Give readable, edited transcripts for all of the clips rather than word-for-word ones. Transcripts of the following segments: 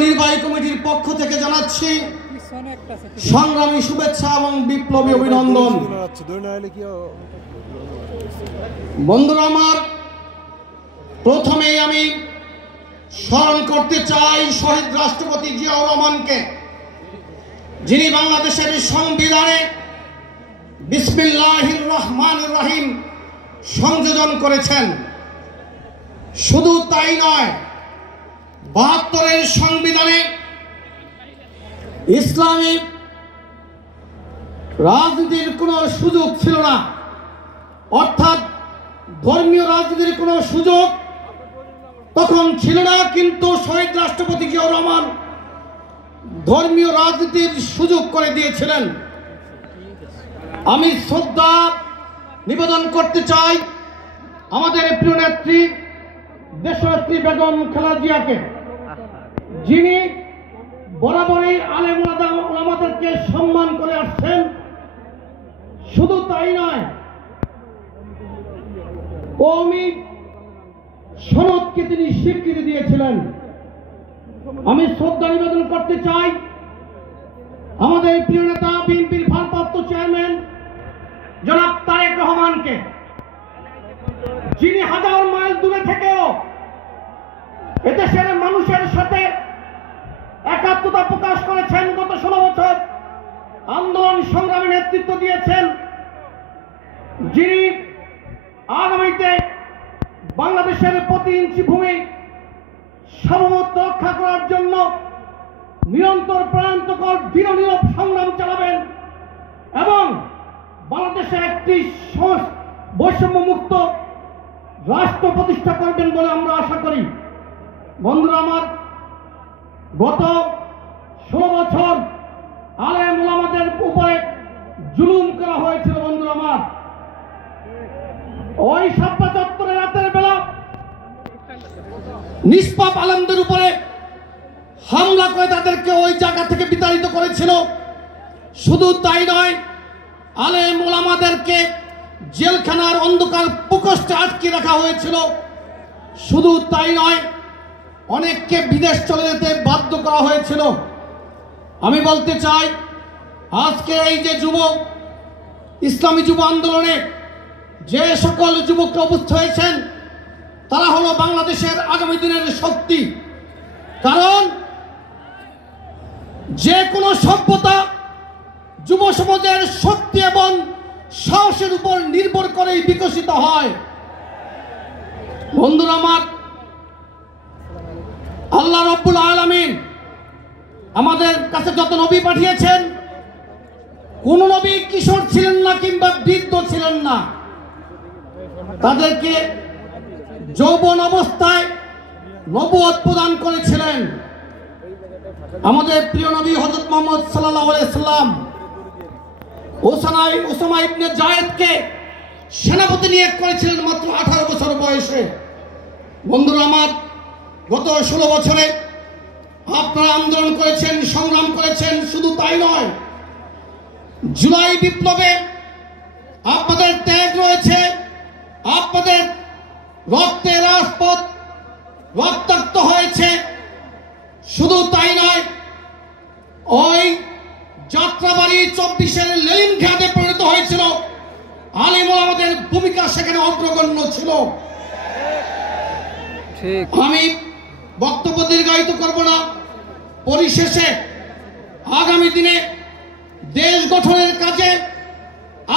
নির্বাহী কমিটির পক্ষ থেকে জানাচ্ছি সংগ্রামী শুভেচ্ছা এবং বিপ্লবী অভিনন্দন। বন্ধুরা আমার, প্রথমেই আমি স্মরণ করতে চাই শহীদ রাষ্ট্রপতি জিয়াউর রহমানকে, যিনি বাংলাদেশের সংবিধানে বিসমিল্লাহির রহমানির রহিম সংযোজন করেছেন। শুধু তাই নয়, ৭২-এর সংবিধানে ইসলামী রাজনীতির কোনো সুযোগ ছিল না, অর্থাৎ ধর্মীয় রাজনীতির কোনো সুযোগ তখন ছিল না। কিন্তু শহীদ রাষ্ট্রপতি জিয়াউর রহমান ধর্মীয় রাজনীতির সুযোগ করে দিয়েছিলেন। আমি শ্রদ্ধা নিবেদন করতে চাই আমাদের প্রিয় নেত্রী দেশনেত্রী বেগম খালেদা জিয়াকে, যিনি বরাবরই আলেম ওলামাদেরকে সম্মান করে আসছেন। শুধু তাই নয়, কওমি সনদকে তিনি স্বীকৃতি দিয়েছিলেন। আমি শ্রদ্ধা নিবেদন করতে চাই আমাদের প্রিয় নেতা বিএনপির ভারপ্রাপ্ত চেয়ারম্যান জনাব তারেক রহমানকে, যিনি হাজার মাইল দূরে থেকেও এদেশের মানুষের সাথে একাত্মতা প্রকাশ করেছেন। গত 16 বছর আন্দোলন সংগ্রামে নেতৃত্ব দিয়েছেন, যিনি আগামীতে বাংলাদেশের প্রতি ইঞ্চি ভূমি সার্বভৌমত্ব রক্ষা করার জন্য নিরন্তর প্রাণান্তকর দৃঢ় নীরব সংগ্রাম চালাবেন এবং বাংলাদেশে একটি বৈষম্যমুক্ত রাষ্ট্র প্রতিষ্ঠা করবেন বলে আমরা আশা করি। বন্ধুরা আমার, গত 16 বছর আলেম ওলামাদের উপরে জুলুম করা হয়েছিল। বন্ধুরা আমার, ওই শাপলা চত্বরে রাতের বেলা নিষ্পাপ আলেমদের উপরে হামলা করে তাদেরকে ওই জায়গা থেকে বিতাড়িত করেছিল। শুধু তাই নয়, আলেম ওলামাদেরকে জেলখানার অন্ধকার প্রকোষ্ঠে আটকে রাখা হয়েছিল। শুধু তাই নয়, অনেককে বিদেশ চলে যেতে বাধ্য করা হয়েছিল। আমি বলতে চাই, আজকে এই যে ইসলামী যুব আন্দোলনে যে সকল যুবকরা উপস্থিত হয়েছেন, তারা হলো বাংলাদেশের আগামী দিনের শক্তি। কারণ যে কোনো সভ্যতা যুব সমাজের শক্তি এবং সাহসের উপর নির্ভর করেই বিকশিত হয়। বন্ধুরা আমার, আল্লাহ রাব্বুল আলামিন আমাদের কাছে যত নবী পাঠিয়েছেন, কোন নবী কিশোর ছিলেন না কিংবা বৃদ্ধ ছিলেন না। তাদেরকে যৌবন অবস্থায় নবুয়ত প্রদান করেছিলেন। আমাদের প্রিয় নবী হযরত মুহাম্মদ সাল্লাল্লাহু আলাইহি সাল্লাম ওসামা ইবনে জায়েদকে সেনাপতি নিয়োগ করেছিলেন মাত্র 18 বছর বয়সে। বন্ধুরা আমার, গত 16 বছরে আপনারা আন্দোলন করেছেন, সংগ্রাম করেছেন। শুধু তাই নয়, জুলাই বিপ্লবে আপনাদের ত্যাগ রয়েছে, আপনাদের রক্তে রাজপথ রক্তাক্ত হয়েছে। শুধু তাই নয়, ওই যাত্রাবাড়ি 24-এর লেলিন ঘাটে পরিণত হয়েছিল। আলেম ওলামাদের ভূমিকা সেখানে অগ্রগণ্য ছিল। আমি বক্তব্য দীর্ঘায়িত করব না। পরিশেষে আগামী দিনে দেশ গঠনের কাজে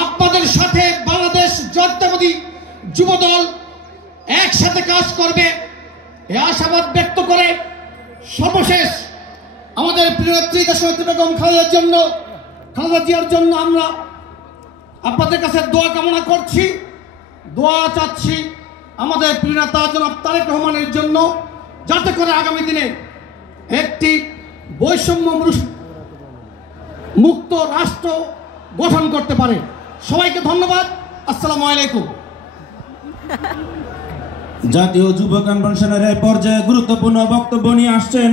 আপনাদের সাথে বাংলাদেশ জাতীয়তাবাদী যুবদল একসাথে কাজ করবে, এই আশাবাদ ব্যক্ত করে সর্বশেষ আমাদের প্রিয় নেত্রী দেশনেত্রী বেগম খালেদা জিয়ার জন্য আমরা আপনাদের কাছে দোয়া কামনা করছি, দোয়া চাচ্ছি আমাদের প্রিয় নেতা জনাব তারেক রহমানের জন্য, যাতে করে আগামী দিনে একটি বৈষম্য মুক্ত রাষ্ট্র গঠন করতে পারে। সবাইকে ধন্যবাদ। আসসালামু আলাইকুম। জাতীয় যুব কনভেনশনের পর্যায়ে গুরুত্বপূর্ণ বক্তব্য নিয়ে আসছেন